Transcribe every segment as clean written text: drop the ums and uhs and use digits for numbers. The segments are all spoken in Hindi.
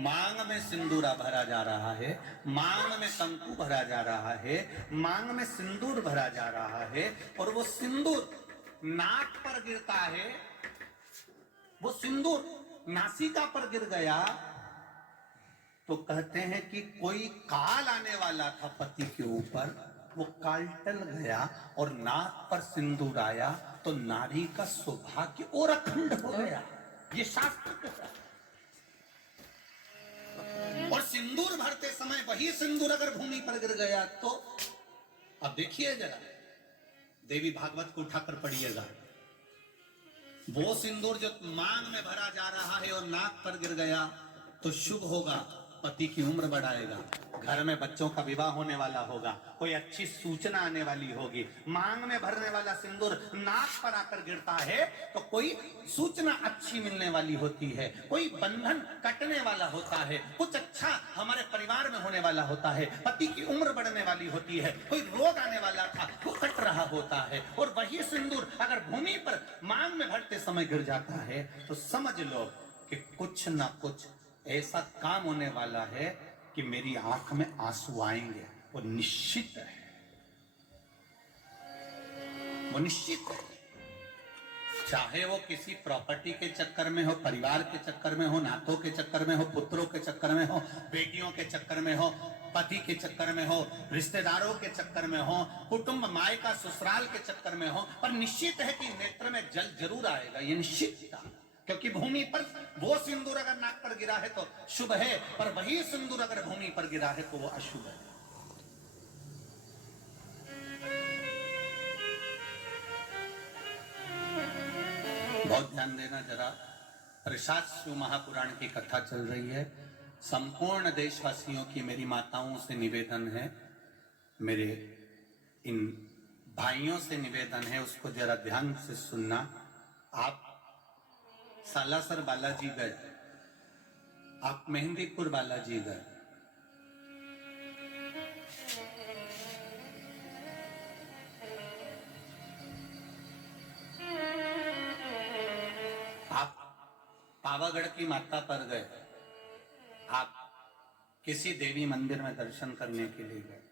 मांग में सिंदूरा भरा जा रहा है, मांग में कंकु भरा जा रहा है, मांग में सिंदूर भरा जा रहा है, और वो सिंदूर नाक पर गिरता है, वो सिंदूर नासिका पर गिर गया तो कहते हैं कि कोई काल आने वाला था पति के ऊपर, वो काल टल गया और नाक पर सिंदूर आया तो नारी का सौभाग्य और अखंड हो गया। ये शास्त्र कहता है। और सिंदूर भरते समय वही सिंदूर अगर भूमि पर गिर गया तो अब देखिए जरा, देवी भागवत को उठाकर पढ़िएगा, वो सिंदूर जो मांग में भरा जा रहा है और नाक पर गिर गया तो शुभ होगा, पति की उम्र बढ़ाएगा, घर में बच्चों का विवाह होने वाला होगा, कोई अच्छी सूचना आने वाली होगी। मांग में भरने वाला सिंदूर नाक पर आकर गिरता है तो कोई सूचना अच्छी मिलने वाली होती है, कोई बंधन कटने वाला होता है, कुछ अच्छा हमारे परिवार में होने वाला होता है, पति की उम्र बढ़ने वाली होती है, कोई रोग आने वाला था वो कट रहा होता है। और वही सिंदूर अगर भूमि पर मांग में भरते समय गिर जाता है तो समझ लो कि कुछ ना कुछ ऐसा काम होने वाला है कि मेरी आंख में आंसू आएंगे, वो निश्चित है, वो निश्चित है। चाहे वो किसी प्रॉपर्टी के चक्कर में हो, परिवार के चक्कर में हो, नातों के चक्कर में हो, पुत्रों के चक्कर में हो, बेटियों के चक्कर में हो, पति के चक्कर में हो, रिश्तेदारों के चक्कर में हो, कुटुंब मायका ससुराल के चक्कर में हो, पर निश्चित है कि नेत्र में जल जरूर आएगा, ये निश्चित था। क्योंकि भूमि पर वो सिंदूर अगर नाक पर गिरा है तो शुभ है, पर वही सिंदूर अगर भूमि पर गिरा है तो वो अशुभ है। बहुत ध्यान देना जरा, प्रसाद शिव महापुराण की कथा चल रही है। संपूर्ण देशवासियों की मेरी माताओं से निवेदन है, मेरे इन भाइयों से निवेदन है, उसको जरा ध्यान से सुनना। आप सालासर बालाजी गए, आप मेहंदीपुर बालाजी गए, आप पावागढ़ की माता पर गए, आप किसी देवी मंदिर में दर्शन करने के लिए गए,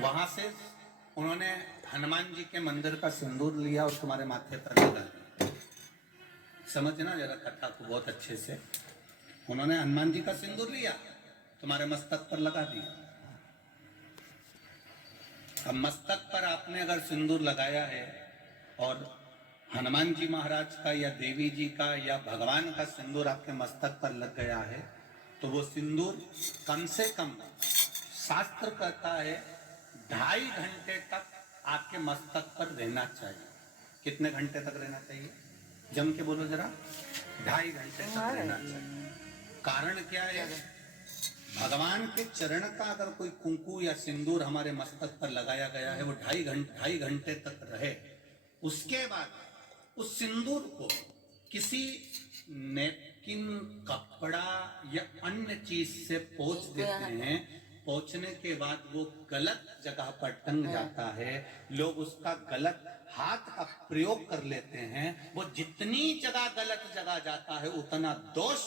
वहां से उन्होंने हनुमान जी के मंदिर का सिंदूर लिया और तुम्हारे माथे पर लगा दिया। समझना जरा कथा को बहुत अच्छे से। उन्होंने हनुमान जी का सिंदूर लिया, तुम्हारे मस्तक पर लगा दिया। अब मस्तक पर आपने अगर सिंदूर लगाया है और हनुमान जी महाराज का या देवी जी का या भगवान का सिंदूर आपके मस्तक पर लग गया है तो वो सिंदूर कम से कम शास्त्र कहता है 2.5 घंटे तक आपके मस्तक पर रहना चाहिए। कितने घंटे तक रहना चाहिए? जम के बोलो जरा। 2.5 घंटे तक रहना चाहिए। कारण क्या है? भगवान के चरण का अगर कोई कुंकू या सिंदूर हमारे मस्तक पर लगाया गया है, वो 2.5 घंटे तक रहे, उसके बाद उस सिंदूर को किसी नैपकिन, कपड़ा या अन्य चीज से पोंछ देते हैं। पोंछने के बाद वो गलत जगह पर टंग जाता है, लोग उसका गलत हाथ का प्रयोग कर लेते हैं। वो जितनी जगह गलत जगह जाता है उतना दोष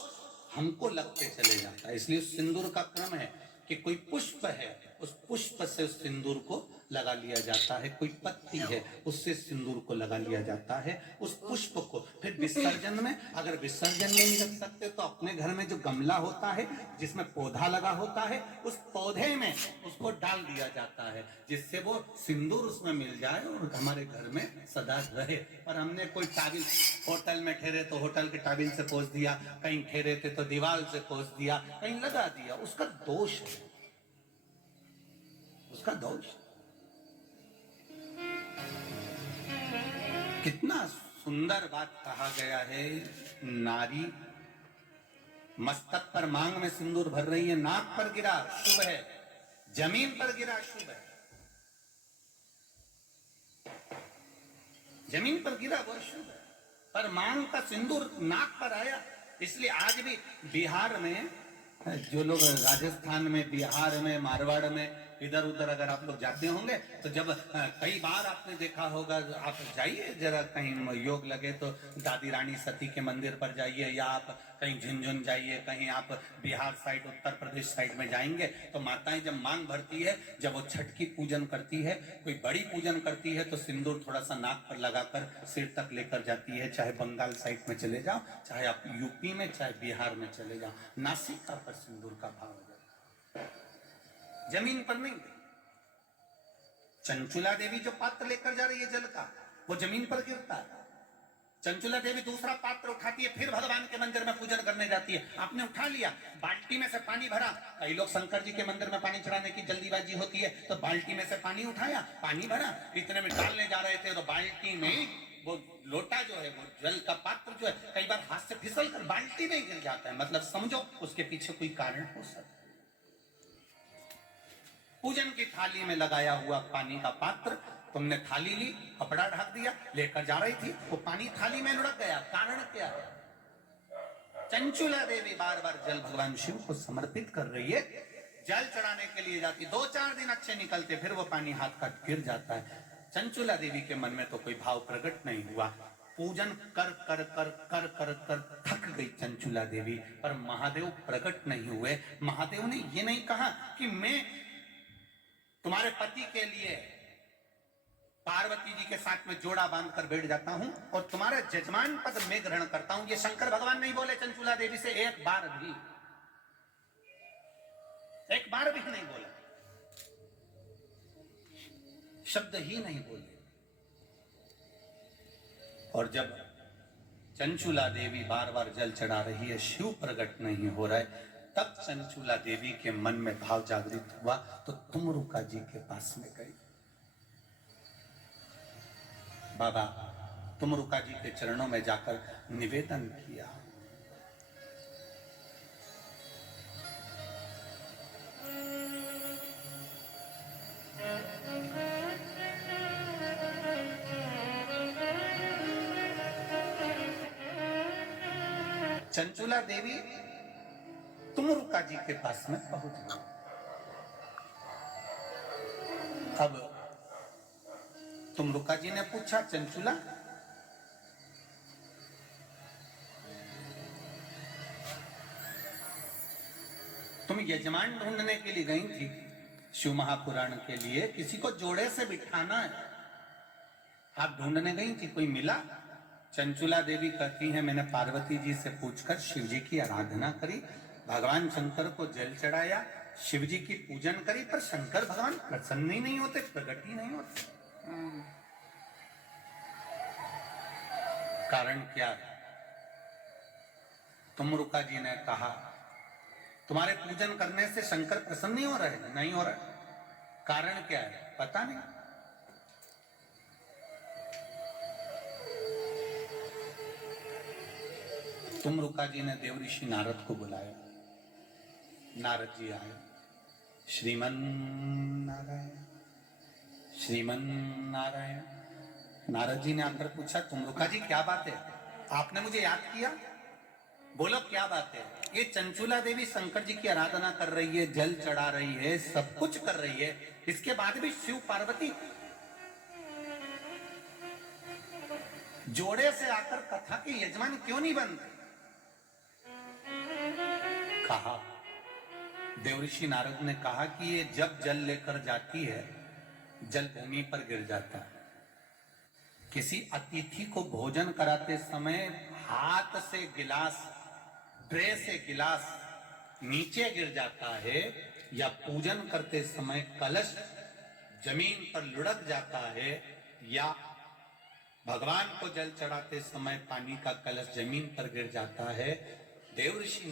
हमको लगते चले जाता है। इसलिए उस सिंदूर का क्रम है कि कोई पुष्प है, उस पुष्प से उस सिंदूर को लगा लिया जाता है, कोई पत्ती है उससे सिंदूर को लगा लिया जाता है, उस पुष्प को फिर विसर्जन में, अगर विसर्जन में नहीं रख सकते तो अपने घर में जो गमला होता है जिसमें पौधा लगा होता है, उस पौधे में उसको डाल दिया जाता है, जिससे वो सिंदूर उसमें मिल जाए और हमारे घर में सदा रहे। पर हमने कोई टाबिल, होटल में ठहरे तो होटल के टाबिल से पोंछ दिया, कहीं ठहरे थे तो दीवार से पोंछ दिया, कहीं लगा दिया, उसका दोष है, उसका दोष। कितना सुंदर बात कहा गया है। नारी मस्तक पर मांग में सिंदूर भर रही है, नाक पर गिरा शुभ है, जमीन पर गिरा शुभ है, जमीन पर गिरा वो शुभ है, पर मांग का सिंदूर नाक पर आया। इसलिए आज भी बिहार में जो लोग, राजस्थान में, बिहार में, मारवाड़ में इधर उधर अगर आप लोग जाते होंगे तो जब कई बार आपने देखा होगा, आप जाइए जरा कहीं योग लगे तो दादी रानी सती के मंदिर पर जाइए, या आप कहीं झुनझुन जाइए, कहीं आप बिहार साइड उत्तर प्रदेश साइड में जाएंगे तो माताएं जब मांग भरती है, जब वो छठ की पूजन करती है, कोई बड़ी पूजन करती है तो सिंदूर थोड़ा सा नाक पर लगाकर सिर तक लेकर जाती है। चाहे बंगाल साइड में चले जाओ, चाहे आप यूपी में, चाहे बिहार में चले जाओ, नासिका पर सिंदूर का भाव हो जाता है, जमीन पर नहीं। चंचुला देवी जो पात्र लेकर जा रही है जल का, वो जमीन पर गिरता है। चंचुला देवी दूसरा पात्र उठाती है, फिर भगवान के मंदिर में पूजन करने जाती है। आपने उठा लिया, बाल्टी में से पानी भरा, कई लोग शंकर जी के मंदिर में पानी चढ़ाने की जल्दीबाजी होती है तो बाल्टी में से पानी उठाया, पानी भरा, इतने में डालने जा रहे थे तो बाल्टी में वो लोटा जो है, वो जल का पात्र जो है, कई बार हाथ से फिसल कर बाल्टी में गिर जाता है। मतलब समझो उसके पीछे कोई कारण हो सकता है। पूजन की थाली में लगाया हुआ पानी का पात्र, तुमने थाली ली, कपड़ा ढक दिया, लेकर जा रही थी, वो पानी थाली में लुढ़क गया। कारण क्या है? चंचुला देवी बार बार जल भगवान शिव को समर्पित कर रही है, जल चढ़ाने के लिए जाती, 2-4 दिन अच्छे निकलते, फिर वो पानी हाथ का गिर जाता है। चंचुला देवी के मन में तो कोई भाव प्रकट नहीं हुआ। पूजन कर कर कर कर कर कर थक गई चंचुला देवी, पर महादेव प्रकट नहीं हुए। महादेव ने ये नहीं कहा कि मैं तुम्हारे पति के लिए पार्वती जी के साथ में जोड़ा बांधकर बैठ जाता हूं और तुम्हारा जजमान पद मैं ग्रहण करता हूं। ये शंकर भगवान नहीं बोले चंचुला देवी से, एक बार भी नहीं बोला, शब्द ही नहीं बोले। और जब चंचुला देवी बार बार जल चढ़ा रही है, शिव प्रकट नहीं हो रहा है, तब चंचुला देवी के मन में भाव जागृत हुआ तो तुमरुका जी के पास में गई। बाबा तुमरुका जी के चरणों में जाकर निवेदन किया, चंचुला देवी तुमरुका जी के पास में पहुंच गई। अब तुमरुका जी ने पूछा, चंचुला तुम यजमान ढूंढने के लिए गई थी शिव महापुराण के लिए, किसी को जोड़े से बिठाना है, आप ढूंढने गई थी, कोई मिला? चंचुला देवी कहती है, मैंने पार्वती जी से पूछकर शिव जी की आराधना करी, भगवान शंकर को जल चढ़ाया, शिव जी की पूजन करी, पर शंकर भगवान प्रसन्न ही नहीं होते, प्रकट ही नहीं होते। कारण क्या है? तुमरुका जी ने कहा, तुम्हारे पूजन करने से शंकर प्रसन्न नहीं हो रहे? नहीं हो रहे। कारण क्या है? पता नहीं। तुमरुका जी ने देव ऋषि नारद को बुलाया, नारद जी आए, श्रीमन नारायण, श्रीमन नारायण। नारद जी ने आकर पूछा, तुमरुका जी क्या बात है, आपने मुझे याद किया, बोलो क्या बात है? ये चंचुला देवी शंकर जी की आराधना कर रही है, जल चढ़ा रही है, सब कुछ कर रही है, इसके बाद भी शिव पार्वती जोड़े से आकर कथा के यजमान क्यों नहीं बनते? कहा, देवऋषि नारद ने कहा कि ये जब जल लेकर जाती है, जल भूमि पर गिर जाता है। किसी अतिथि को भोजन कराते समय हाथ से गिलास, ट्रे से गिलास नीचे गिर जाता है, या पूजन करते समय कलश जमीन पर लुढ़क जाता है, या भगवान को जल चढ़ाते समय पानी का कलश जमीन पर गिर जाता है, देवऋषि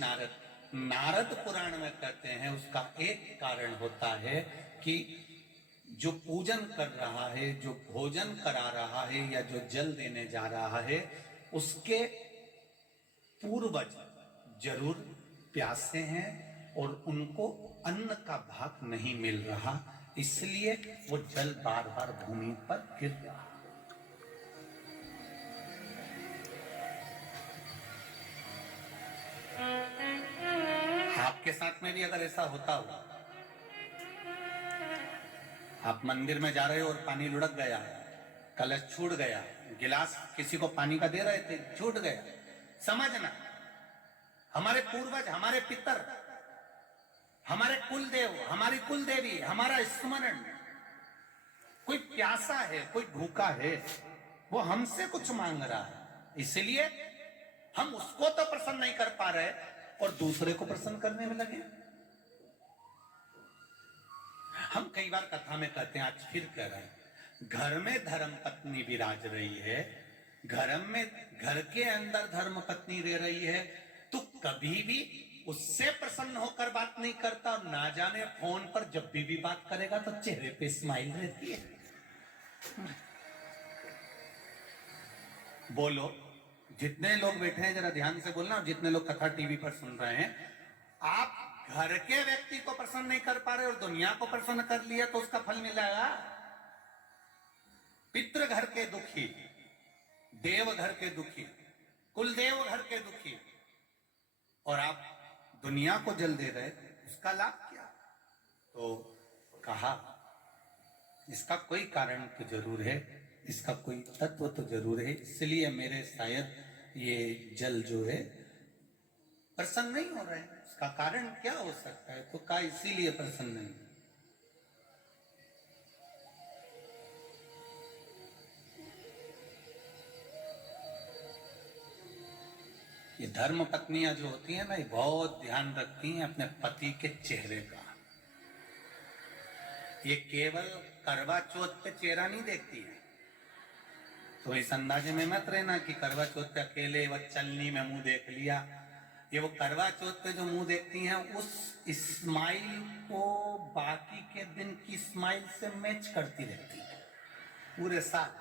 नारद पुराण में कहते हैं उसका एक कारण होता है कि जो पूजन कर रहा है, जो भोजन करा रहा है, या जो जल देने जा रहा है, उसके पूर्वज जरूर प्यासे हैं और उनको अन्न का भाग नहीं मिल रहा, इसलिए वो जल बार बार भूमि पर गिर रहा। आपके साथ में भी अगर ऐसा होता हो आप मंदिर में जा रहे हो और पानी लुढ़क गया, कलश छूट गया, गिलास किसी को पानी का दे रहे थे, छूट गया, समझना हमारे पूर्वज, हमारे पितर, हमारे कुलदेव, हमारी कुलदेवी, हमारा स्मरण, कोई प्यासा है, कोई भूखा है, वो हमसे कुछ मांग रहा है, इसलिए हम उसको तो प्रसन्न नहीं कर पा रहे और दूसरे को प्रसन्न करने में लगे। हम कई बार कथा में कहते हैं, आज फिर कह रहे हैं, घर में धर्म पत्नी विराज रही है, घर के अंदर धर्म पत्नी रह रही है, तो कभी भी उससे प्रसन्न होकर बात नहीं करता, और ना जाने फोन पर जब भी बात करेगा तो चेहरे पे स्माइल रहती है। बोलो, जितने लोग बैठे हैं जरा ध्यान से बोलना, जितने लोग कथा टीवी पर सुन रहे हैं, आप घर के व्यक्ति को प्रसन्न नहीं कर पा रहे और दुनिया को प्रसन्न कर लिया तो उसका फल मिलेगा। पितृ घर के दुखी, देव घर के दुखी, कुलदेव घर के दुखी, और आप दुनिया को जल दे रहे, उसका लाभ क्या? तो कहा इसका कोई कारण तो जरूर है, इसका कोई तत्व तो जरूर है, इसलिए मेरे शायद ये जल जो है प्रसन्न नहीं हो रहा है। इसका कारण क्या हो सकता है? तो कहा इसीलिए प्रसन्न नहीं। ये धर्म पत्नियां जो होती हैं ना, ये बहुत ध्यान रखती हैं अपने पति के चेहरे का। ये केवल करवा चौथ पे चेहरा नहीं देखती है, तो इस अंदाजे में मत रहना कि करवा चौथ पे अकेले वह चलनी में मुंह देख लिया। ये वो करवा चौथ पे जो मुंह देखती हैं, उस स्माइल को बाकी के दिन की स्माइल से मैच करती रहती है पूरे साल।